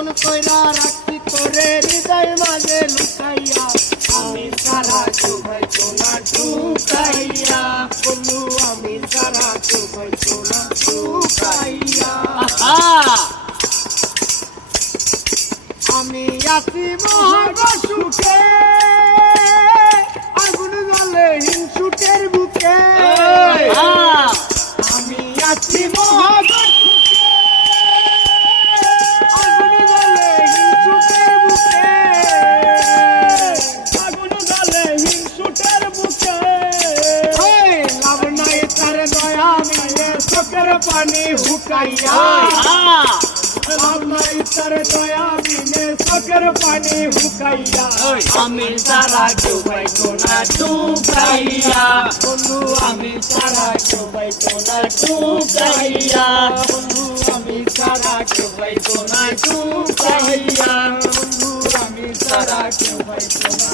যতন কইরা রাখছি তোরে হৃদয় মাঝে লুকাইয়া আমি সারা চোখাই তোলা টুকাইয়া বন্ধু আমি সারা চোখাই তোলা টুকাইয়া আমি আছি মহা সুখে আগুন জ্বলে হিংসুটের বুকে আমি আছি মহা সুখে আগুন জ্বলে হিংসুটের বুকে আগুন জ্বলে হিংসুটের বুকে লাভ নাই তার দয়া মিলে চোখের পানি হুকাইয়া লাভ নাই তার দয়া মিলে চোখের পানি হুকাইয়া আমি সারা চোখাই তোলা টুকাইয়া বন্ধু আমি সারা চোখাই তোলা টুকাইয়া বন্ধু আমি সারা চোখাই তোলা টুকাইয়া বন্ধু আমি সারা চোখাই তোলা